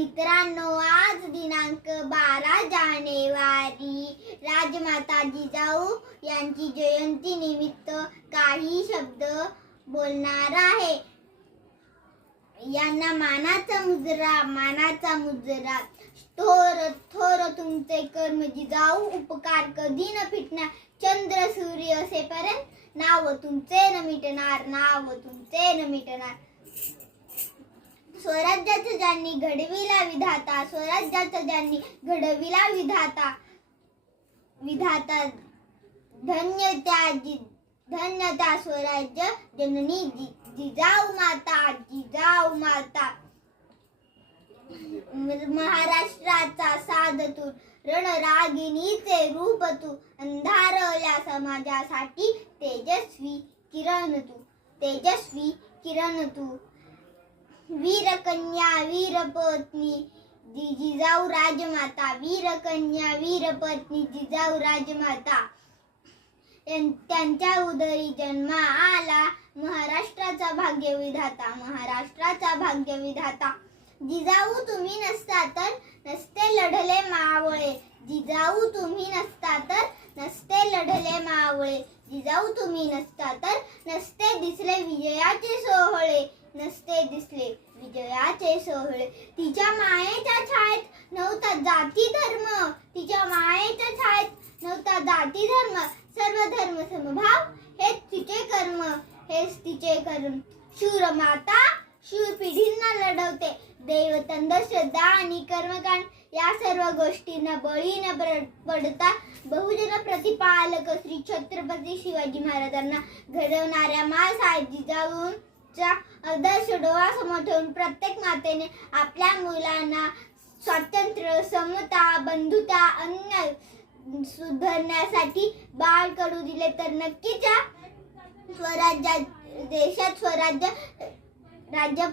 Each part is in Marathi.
मित्रांनो, आज दिनांक 12 जानेवारी राजमाता जिजाऊ यांची जयंती निमित्त काही शब्द बोलणार आहे. यांना मानाचा मुजरा. थोर थोर तुमचे कर्म जिजाऊ, उपकार कधी न फिटणार. चंद्र सूर्य असेपर्यंत नाव तुमचे न मिटणार. स्वराज्याचं ज्यांनी घडविला विधाता, धन्य त्या स्वराज्य जननी जिजाऊ माता. महाराष्ट्राचा साध तू, रणरागिणीचे रूप तू, अंधारल्या समाजासाठी तेजस्वी किरण तू. वीरकन्या वीरपत्नी जिजाऊ राजमाता, त्यांच्या उदरी जन्मा आला महाराष्ट्राचा भाग्यविधाता. जिजाऊ तुम्ही नसता तर नसते लढले मावळे. जिजाऊ तुम्ही नसता तर नसते दिसले विजयाचे सोहळे. तिच्या मायेच्या छायेत नव्हता जाती धर्म, सर्व धर्म समभाव, हेच तिचे कर्म. शूरमाता शूर पिढींना लढवते. दैवत, अंधश्रद्धा आणि कर्मकांड या सर्व गोष्टींना बळी न पडता बहुजन प्रतिपालक श्री छत्रपती शिवाजी महाराजांना घडवणाऱ्या माँसाहेब जिजाऊंचा आदर्श डोळ्यासमोर ठेवून प्रत्येक मातेने आपल्या मुलांना स्वातंत्र्य, समता, बंधुता, अन्याय सुधारण्यासाठी बाळ कडू दिले तर नक्कीच देशात राज्य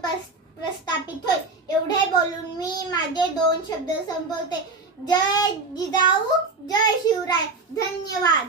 प्रस्थापित होईल. एवढे बोलून मी माझे 2 शब्द संपवते. जय जिजाऊ, जय शिवराय. धन्यवाद.